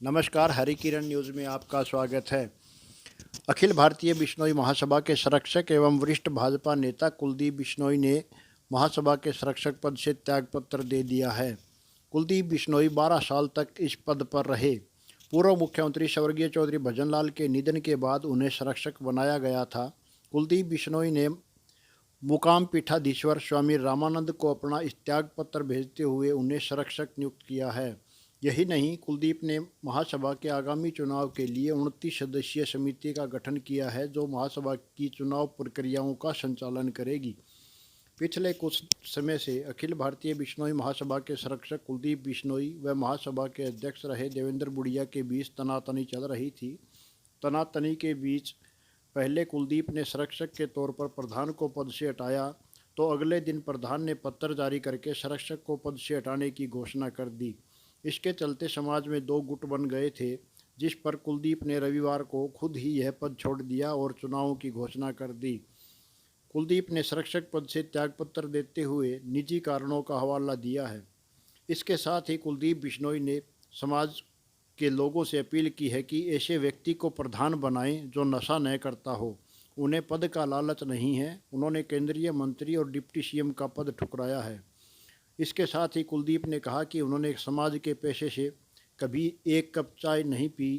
नमस्कार, हरि किरण न्यूज़ में आपका स्वागत है। अखिल भारतीय बिश्नोई महासभा के संरक्षक एवं वरिष्ठ भाजपा नेता कुलदीप बिश्नोई ने महासभा के संरक्षक पद से त्यागपत्र दे दिया है। कुलदीप बिश्नोई 12 साल तक इस पद पर रहे। पूर्व मुख्यमंत्री स्वर्गीय चौधरी भजनलाल के निधन के बाद उन्हें संरक्षक बनाया गया था। कुलदीप बिश्नोई ने मुकाम पीठाधीश्वर स्वामी रामानंद को अपना इस त्यागपत्र भेजते हुए उन्हें संरक्षक नियुक्त किया है। यही नहीं, कुलदीप ने महासभा के आगामी चुनाव के लिए 29 सदस्यीय समिति का गठन किया है, जो महासभा की चुनाव प्रक्रियाओं का संचालन करेगी। पिछले कुछ समय से अखिल भारतीय बिश्नोई महासभा के संरक्षक कुलदीप बिश्नोई व महासभा के अध्यक्ष रहे देवेंद्र बुढ़िया के बीच तनातनी चल रही थी। तनातनी के बीच पहले कुलदीप ने संरक्षक के तौर पर प्रधान को पद से हटाया, तो अगले दिन प्रधान ने पत्र जारी करके संरक्षक को पद से हटाने की घोषणा कर दी। इसके चलते समाज में दो गुट बन गए थे, जिस पर कुलदीप ने रविवार को खुद ही यह पद छोड़ दिया और चुनावों की घोषणा कर दी। कुलदीप ने संरक्षक पद से त्यागपत्र देते हुए निजी कारणों का हवाला दिया है। इसके साथ ही कुलदीप बिश्नोई ने समाज के लोगों से अपील की है कि ऐसे व्यक्ति को प्रधान बनाएं जो नशा न करता हो। उन्हें पद का लालच नहीं है। उन्होंने केंद्रीय मंत्री और डिप्टी सीएम का पद ठुकराया है। इसके साथ ही कुलदीप ने कहा कि उन्होंने समाज के पैसे से कभी एक कप चाय नहीं पी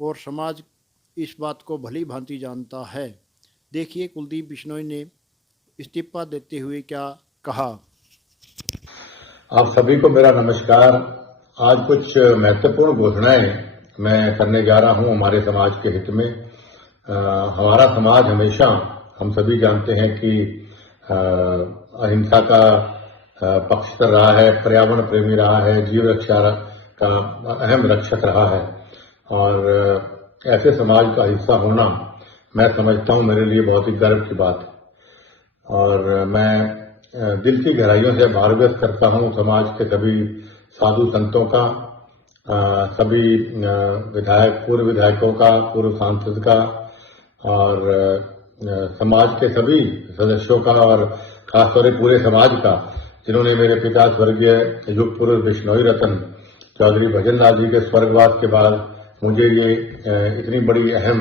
और समाज इस बात को भली भांति जानता है। देखिए कुलदीप बिश्नोई ने इस्तीफा देते हुए क्या कहा। आप सभी को मेरा नमस्कार। आज कुछ महत्वपूर्ण घोषणाएं मैं करने जा रहा हूं हमारे समाज के हित में। हमारा समाज हमेशा, हम सभी जानते हैं कि अहिंसा का पक्षधर रहा है, पर्यावरण प्रेमी रहा है, जीव रक्षा का अहम रक्षक रहा है और ऐसे समाज का हिस्सा होना मैं समझता हूं मेरे लिए बहुत ही गर्व की बात है। और मैं दिल की गहराइयों से आभार व्यक्त करता हूं समाज के सभी साधु संतों का, सभी विधायक, पूर्व विधायकों का, पूर्व सांसद का और समाज के सभी सदस्यों का और खासतौर से पूरे समाज का, जिन्होंने मेरे पिता स्वर्गीय युग पुरुष बिश्नोई रतन चौधरी भजनलाल जी के स्वर्गवास के बाद मुझे ये इतनी बड़ी अहम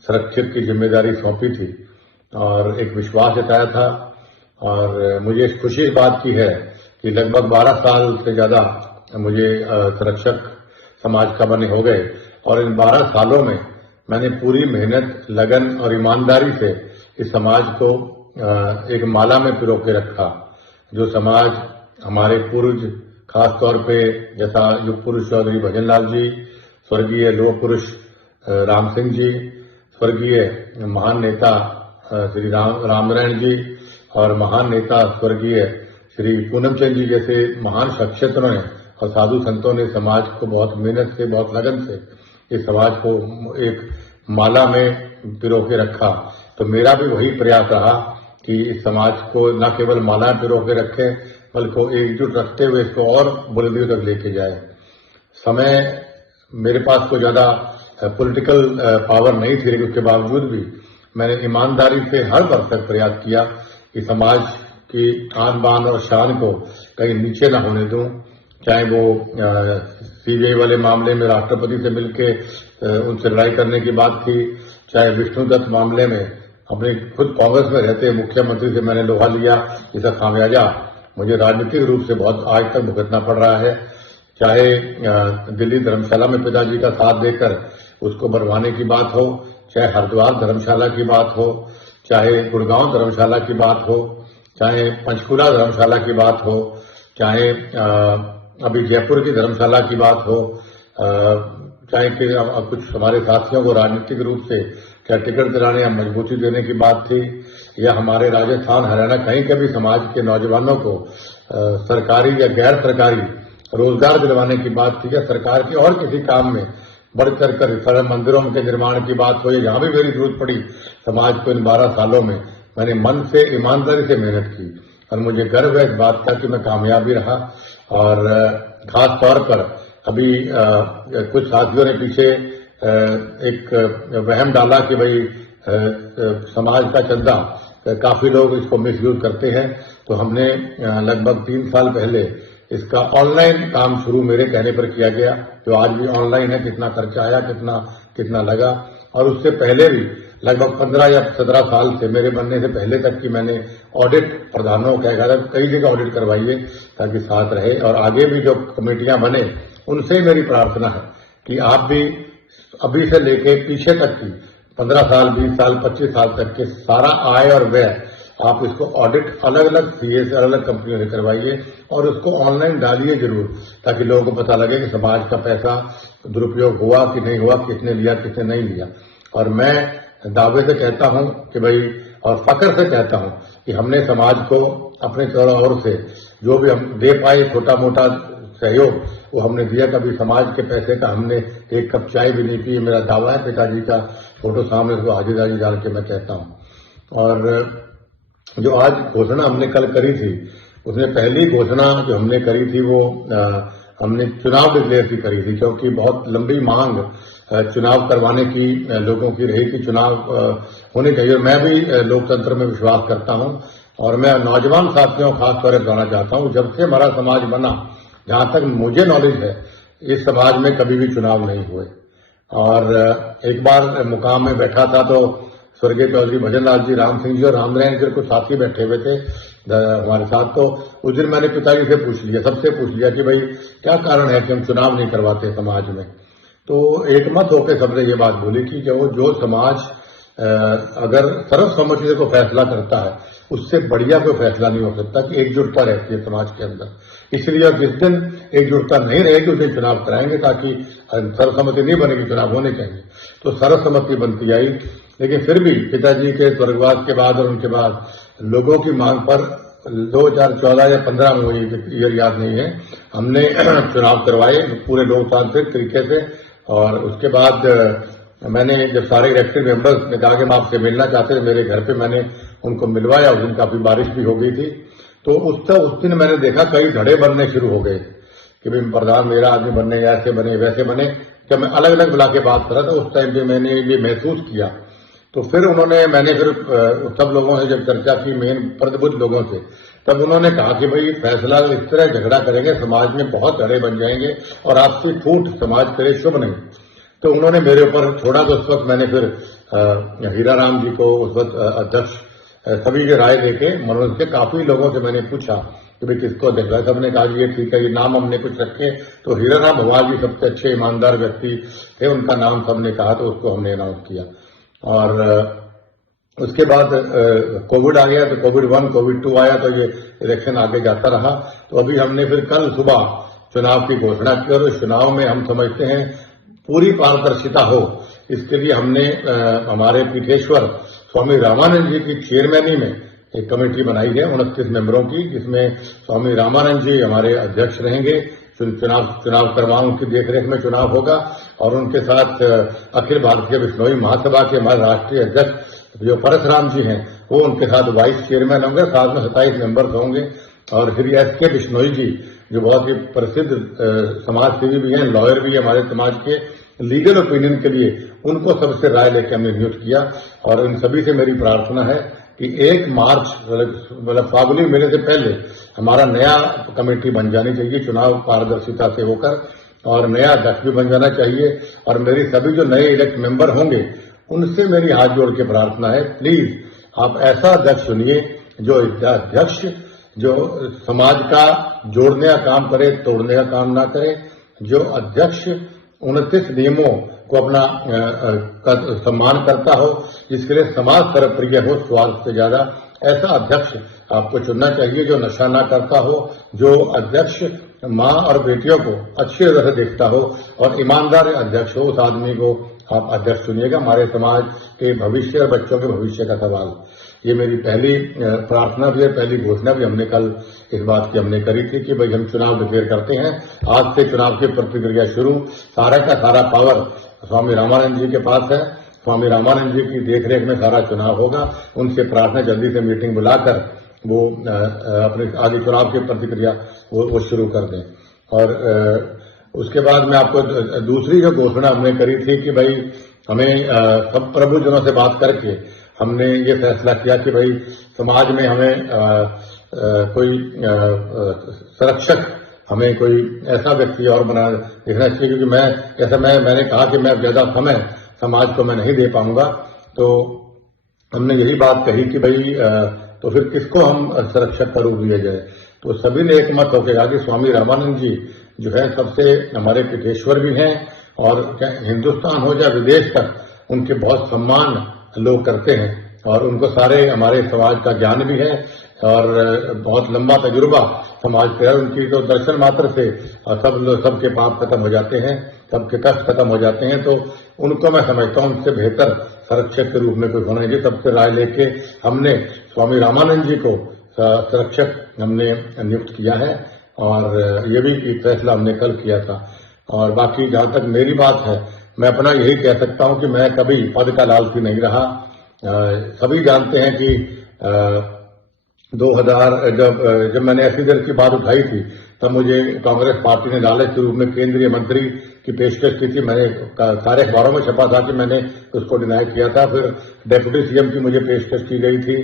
संरक्षक की जिम्मेदारी सौंपी थी और एक विश्वास जताया था। और मुझे खुशी इस बात की है कि लगभग 12 साल से ज़्यादा मुझे संरक्षक समाज का बने हो गए और इन 12 सालों में मैंने पूरी मेहनत, लगन और ईमानदारी से इस समाज को एक माला में पिरो के रखा। जो समाज हमारे पूर्वज, खास तौर पे जैसा युग पुरुष चौधरी भजनलाल जी, स्वर्गीय लोह पुरुष राम सिंह जी, स्वर्गीय महान नेता श्री रामनारायण जी और महान नेता स्वर्गीय श्री पूनमचंद जी जैसे महान शख्सियतों ने और साधु संतों ने समाज को बहुत मेहनत से, बहुत लगन से इस समाज को एक माला में पिरो के रखा। तो मेरा भी वही प्रयास रहा कि इस समाज को न केवल माला पिरो के रखें, बल्कि एकजुट रखते हुए इसको और बुलंदियों तक लेके जाए। समय मेरे पास कोई ज्यादा पॉलिटिकल पावर नहीं थी, लेकिन उसके बावजूद भी मैंने ईमानदारी से हर वर्ष तक प्रयास किया कि समाज की आन बान और शान को कहीं नीचे न होने दूं। चाहे वो सीबीआई वाले मामले में राष्ट्रपति से मिलके उनसे लड़ाई करने की बात थी, चाहे विष्णु दत्त मामले में अपने खुद कांग्रेस में रहते मुख्यमंत्री से मैंने लोहा लिया, इसका खामियाजा मुझे राजनीतिक रूप से बहुत आज तक भुगतना पड़ रहा है। चाहे दिल्ली धर्मशाला में पिताजी का साथ देकर उसको बनवाने की बात हो, चाहे हरिद्वार धर्मशाला की बात हो, चाहे गुड़गांव धर्मशाला की बात हो, चाहे पंचकुला धर्मशाला की बात हो, चाहे अभी जयपुर की धर्मशाला की बात हो, चाहे कि कुछ हमारे साथियों को राजनीतिक रूप से क्या टिकट दिलाने या मजबूती देने की बात थी, या हमारे राजस्थान, हरियाणा कहीं के भी समाज के नौजवानों को सरकारी या गैर सरकारी रोजगार दिलवाने की बात थी, या सरकार के और किसी काम में बढ़ चढ़ कर मंदिरों के निर्माण की बात हो, या जहां भी मेरी जरूरत पड़ी समाज को इन 12 सालों में मैंने मन से, ईमानदारी से मेहनत की और मुझे गर्व है इस बात का कि मैं कामयाब भी रहा। और खास तौर पर अभी कुछ साथियों ने पीछे एक वहम डाला कि भाई समाज का चंदा काफी लोग इसको मिसयूज करते हैं, तो हमने लगभग 3 साल पहले इसका ऑनलाइन काम शुरू मेरे कहने पर किया गया, जो आज भी ऑनलाइन है। कितना खर्चा आया, कितना लगा, और उससे पहले भी लगभग 15 या 17 साल से, मेरे बनने से पहले तक की मैंने ऑडिट प्रधानों का कई जगह ऑडिट करवाई है ताकि साथ रहे। और आगे भी जो कमेटियां बने उनसे मेरी प्रार्थना है कि आप भी अभी से लेके पीछे तक की 15 साल, 20 साल, 25 साल तक के सारा आय और व्यय आप इसको ऑडिट अलग अलग सीए से, अलग अलग कंपनियों से करवाइए और उसको ऑनलाइन डालिए जरूर, ताकि लोगों को पता लगे कि समाज का पैसा दुरुपयोग हुआ कि नहीं हुआ, किसने लिया किसने नहीं लिया। और मैं दावे से कहता हूं कि भाई, और फक्र से कहता हूं कि हमने समाज को अपने चारों ओर से जो भी हम दे पाए छोटा मोटा सहयोग वो हमने दिया। कभी समाज के पैसे का हमने एक कप चाय भी नहीं पी, मेरा दावा है। पिताजी का फोटो सामने उसको हाजिर डाल के मैं कहता हूं। और जो आज घोषणा हमने कल करी थी, उसमें पहली घोषणा जो हमने करी थी वो हमने चुनाव डिक्लेयर की करी थी, क्योंकि बहुत लंबी मांग चुनाव करवाने की लोगों की रही कि चुनाव होने चाहिए। मैं भी लोकतंत्र में विश्वास करता हूं और मैं नौजवान साथियों खास तौर पर बताना चाहता हूं, जब से हमारा समाज बना, जहां तक मुझे नॉलेज है, इस समाज में कभी भी चुनाव नहीं हुए। और एक बार मुकाम में बैठा था तो स्वर्गीय चौधरी भजन लाल जी, राम सिंह जी और रामनारायण जी कुछ साथी बैठे हुए थे हमारे साथ। तो उस दिन मैंने पिताजी से पूछ लिया, सबसे पूछ लिया कि भाई क्या कारण है कि हम चुनाव नहीं करवाते समाज में। तो एकमत होकर सबने ये बात बोली कि जो समाज अगर सर्वसम्मति से कोई फैसला करता है, उससे बढ़िया कोई फैसला नहीं हो सकता कि एकजुटता रहती है समाज के अंदर। इसलिए जिस दिन एकजुटता नहीं रहेगी उस दिन चुनाव कराएंगे, ताकि सर्वसम्मति नहीं बनेगी, चुनाव होने चाहिए। तो सर्वसम्मति बनती आई, लेकिन फिर भी पिताजी के स्वर्गवास के बाद और उनके बाद लोगों की मांग पर 2014 या 15 में, मुझे ईयर याद नहीं है, हमने चुनाव करवाए पूरे लोकतांत्रिक तरीके से। और उसके बाद मैंने जब सारे इलेक्टेड मेंबर्स ने कहा कि हम आपसे मिलना चाहते थे, मेरे घर पे मैंने उनको मिलवाया। उस दिन काफी बारिश भी हो गई थी, तो उस दिन मैंने देखा कई धड़े बनने शुरू हो गए कि भाई प्रधान मेरा आदमी बनने, ऐसे बने वैसे बने। जब मैं अलग अलग बुला के बात करा तो उस टाइम पे मैंने ये महसूस किया। तो फिर मैंने सब लोगों से जब चर्चा की, मेन प्रतिबद्ध लोगों से, तब उन्होंने कहा कि भाई फैसला इस तरह झगड़ा करेंगे समाज में बहुत धड़े बन जाएंगे और आपसी फूट समाज करे शुभ नहीं। तो उन्होंने मेरे ऊपर छोड़ा। तो उस वक्त मैंने फिर हीरा राम जी को, उस वक्त अध्यक्ष, सभी की राय देके मनोज से काफी लोगों से मैंने पूछा कि भाई किसको देख रहा है। सबने कहा कि ये ठीक है, ये नाम हमने कुछ रखे। तो हीरा राम भवाल जी सबसे अच्छे ईमानदार व्यक्ति थे, उनका नाम सबने कहा, तो उसको हमने अनाउंस किया। और उसके बाद कोविड आ गया, तो कोविड 1, कोविड 2 आया, तो ये इलेक्शन आगे जाता रहा। तो अभी हमने फिर कल सुबह चुनाव की घोषणा की और उस चुनाव में हम समझते हैं पूरी पारदर्शिता हो, इसके लिए हमने हमारे पीठेश्वर स्वामी रामानंद जी की चेयरमैनी में एक कमेटी बनाई है 29 मेंबरों की, जिसमें स्वामी रामानंद जी हमारे अध्यक्ष रहेंगे। चुनाव करवाओं उनकी देखरेख में चुनाव होगा। और उनके साथ अखिल भारतीय बिश्नोई महासभा के हमारे राष्ट्रीय अध्यक्ष जो परशुराम जी हैं, वो उनके साथ वाइस चेयरमैन होंगे। साथ में 27 मेंबर्स होंगे। और श्री एस.के. बिश्नोई जी जो बहुत ही प्रसिद्ध समाज सेवी भी हैं, लॉयर भी है हमारे समाज के, लीगल ओपिनियन के लिए उनको सबसे राय लेकर हमने नियुक्त किया। और इन सभी से मेरी प्रार्थना है कि 1 मार्च मतलब फागुनी महीने से पहले हमारा नया कमेटी बन जानी चाहिए, चुनाव पारदर्शिता से होकर, और नया अध्यक्ष भी बन जाना चाहिए। और मेरी सभी जो नए इलेक्ट मेंबर होंगे उनसे मेरी हाथ जोड़ के प्रार्थना है, प्लीज आप ऐसा अध्यक्ष चुनिए जो अध्यक्ष जो समाज का जोड़ने का काम करे, तोड़ने का काम ना करे। जो अध्यक्ष 29 नियमों को अपना सम्मान करता हो, जिसके लिए समाज सर्वप्रिय हो स्वार्थ से ज्यादा, ऐसा अध्यक्ष आपको चुनना चाहिए। जो नशा ना करता हो, जो अध्यक्ष माँ और बेटियों को अच्छी तरह से देखता हो और ईमानदार अध्यक्ष हो, उस आदमी को आप अध्यक्ष चुनिएगा। हमारे समाज के भविष्य और बच्चों के भविष्य का सवाल, ये मेरी पहली प्रार्थना भी है, पहली घोषणा भी हमने कल इस बात की हमने करी थी कि भाई हम चुनाव डिक्लेयर करते हैं। आज से चुनाव की प्रक्रिया शुरू, सारा का सारा पावर स्वामी रामानंद जी के पास है। स्वामी रामानंद जी की देखरेख में सारा चुनाव होगा। उनसे प्रार्थना जल्दी से मीटिंग बुलाकर वो अपने आगे चुनाव की प्रतिक्रिया वो शुरू कर दें। और उसके बाद में आपको दूसरी जो घोषणा हमने करी थी कि भाई हमें सब प्रभुजनों से बात करके हमने ये फैसला किया कि भाई समाज में हमें कोई संरक्षक हमें कोई ऐसा व्यक्ति और बना देखना चाहिए, क्योंकि मैंने कहा कि मैं ज्यादा समय समाज को मैं नहीं दे पाऊंगा। तो हमने यही बात कही कि भाई तो फिर किसको हम संरक्षक का रूप दिया जाए। तो सभी ने एक मत होकर कहा कि स्वामी रामानंद जी जो है सबसे हमारे पीठेश्वर भी हैं, और हिंदुस्तान हो या विदेश तक उनके बहुत सम्मान लोग करते हैं, और उनको सारे हमारे समाज का ज्ञान भी है और बहुत लंबा तजुर्बा समाज पे है। उनकी तो दर्शन मात्र से सबके पाप खत्म हो जाते हैं, सबके कष्ट खत्म हो जाते हैं। तो उनको मैं समझता हूँ उनसे बेहतर संरक्षक के रूप में कोई होना चाहिए। सबसे राय लेके हमने स्वामी रामानंद जी को संरक्षक हमने नियुक्त किया है, और ये भी फैसला हमने कल किया था। और बाकी जहां तक मेरी बात है, मैं अपना यही कह सकता हूं कि मैं कभी पद का लालची नहीं रहा। सभी जानते हैं कि 2000 जब मैंने ऐसी दर की बात उठाई थी, तब मुझे कांग्रेस पार्टी ने लालच के रूप में केंद्रीय मंत्री की पेशकश की थी। मैंने सारे अखबारों में छपा था कि मैंने उसको डिनाई किया था। फिर डिप्टी सीएम की मुझे पेशकश की गई थी,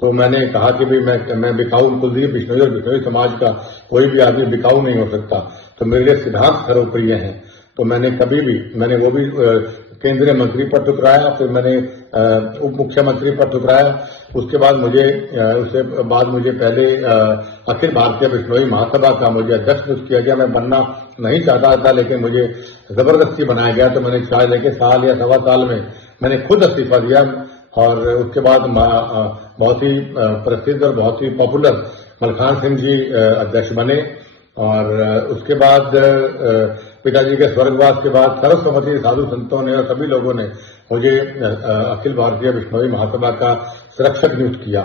तो मैंने कहा कि भाई मैं बिकाऊ कुलदीप बिश्नोई और बिश्नोई समाज का कोई भी आदमी बिकाऊ नहीं हो सकता। तो मेरे लिए सिद्धांत सर्वप्रिय हैं। तो मैंने वो भी केंद्रीय मंत्री पर ठुकराया, फिर मैंने उप मुख्यमंत्री पर ठुकराया। उसके बाद मुझे पहले अखिल भारतीय बिश्नोई महासभा का मुझे अध्यक्ष किया गया। मैं बनना नहीं चाहता था, लेकिन मुझे जबरदस्ती बनाया गया। तो मैंने शायद लेके साल या सवा साल में मैंने खुद इस्तीफा दिया, और उसके बाद बहुत ही प्रसिद्ध और बहुत ही पॉपुलर मलखान सिंह जी अध्यक्ष बने। और उसके बाद पिताजी के स्वर्गवास के बाद सर्वसम्मति साधु संतों ने और सभी लोगों ने मुझे अखिल भारतीय बिश्नोई महासभा का संरक्षक नियुक्त किया।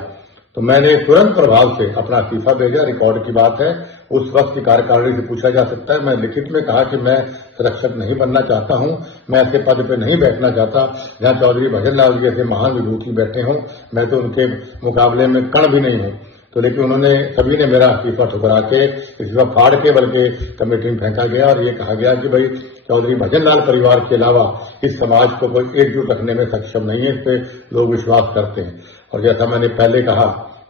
तो मैंने तुरंत प्रभाव से अपना इस्तीफा भेजा। रिकॉर्ड की बात है, उस वक्त की कार्यकारिणी से पूछा जा सकता है। मैं लिखित में कहा कि मैं संरक्षक नहीं बनना चाहता हूं, मैं ऐसे पद पे नहीं बैठना चाहता जहां चौधरी भजन लाल जी जैसे महान विभूति बैठे हों। मैं तो उनके मुकाबले में कण भी नहीं हूं। तो लेकिन सभी ने मेरा इस्तीफा ठुकरा के, इस्तीफा फाड़ के बल्कि कमेटी में फेंका गया, और ये कहा गया कि भाई चौधरी भजन लाल परिवार के अलावा इस समाज को कोई एकजुट रखने में सक्षम नहीं है। इस पे लोग विश्वास करते हैं। और जैसा मैंने पहले कहा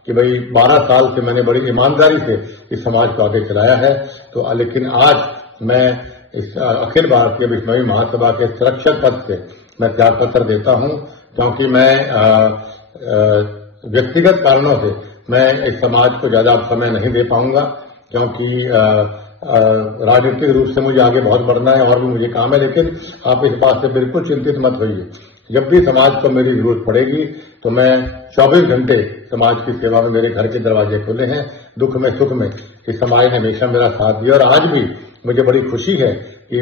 कि भाई 12 साल से मैंने बड़ी ईमानदारी से इस समाज को आगे चलाया है। तो लेकिन आज मैं इस अखिल भारतीय बिश्नोई महासभा के संरक्षक पद से मैं त्याग पत्र देता हूं, क्योंकि मैं व्यक्तिगत कारणों से मैं इस समाज को ज्यादा समय नहीं दे पाऊंगा, क्योंकि राजनीतिक रूप से मुझे आगे बहुत बढ़ना है और भी मुझे काम है। लेकिन आप इस बात से बिल्कुल चिंतित मत होइए, जब भी समाज को मेरी जरूरत पड़ेगी तो मैं 24 घंटे समाज की सेवा में मेरे घर के दरवाजे खुले हैं। दुख में सुख में इस समाज ने हमेशा मेरा साथ दिया, और आज भी मुझे बड़ी खुशी है कि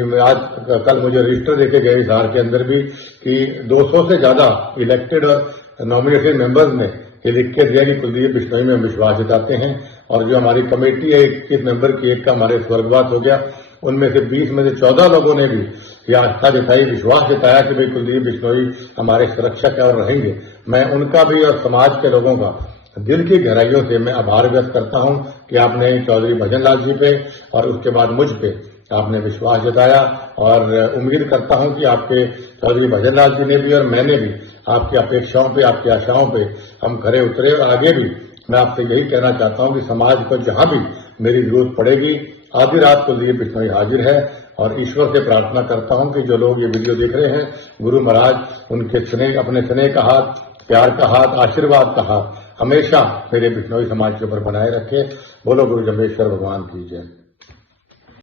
कल मुझे रजिस्टर देके गए इजहार के अंदर भी कि 200 से ज्यादा इलेक्टेड और नॉमिनेटेड मेंबर्स ने ये लिख के दिया कि कुलदीप बिश्नोई में विश्वास जताते हैं। और जो हमारी कमेटी है 21 मेंबर की, एक का हमारे स्वर्गवास हो गया, उनमें से 20 में से 14 लोगों ने भी यह आस्था जताई, विश्वास जताया कि भाई कुलदीप बिश्नोई हमारे संरक्षक है और रहेंगे। मैं उनका भी और समाज के लोगों का दिल की गहराइयों से मैं आभार व्यक्त करता हूं कि आपने चौधरी भजन लाल जी पे और उसके बाद मुझ पे आपने विश्वास जताया। और उम्मीद करता हूं कि आपके चौधरी भजन लाल जी ने भी और मैंने भी आपकी अपेक्षाओं पे, आपकी आशाओं पे हम खरे उतरे। और आगे भी मैं आपसे यही कहना चाहता हूं कि समाज को जहां भी मेरी जरूरत पड़ेगी, आधी रात कुलदीप बिश्नोई हाजिर है। और ईश्वर से प्रार्थना करता हूं कि जो लोग ये वीडियो देख रहे हैं, गुरु महाराज उनके स्नेह, अपने स्नेह का हाथ, प्यार का हाथ, आशीर्वाद का हाथ हमेशा मेरे बिश्नोई समाज के ऊपर बनाए रखे। बोलो गुरु जम्बेश्वर भगवान की जय।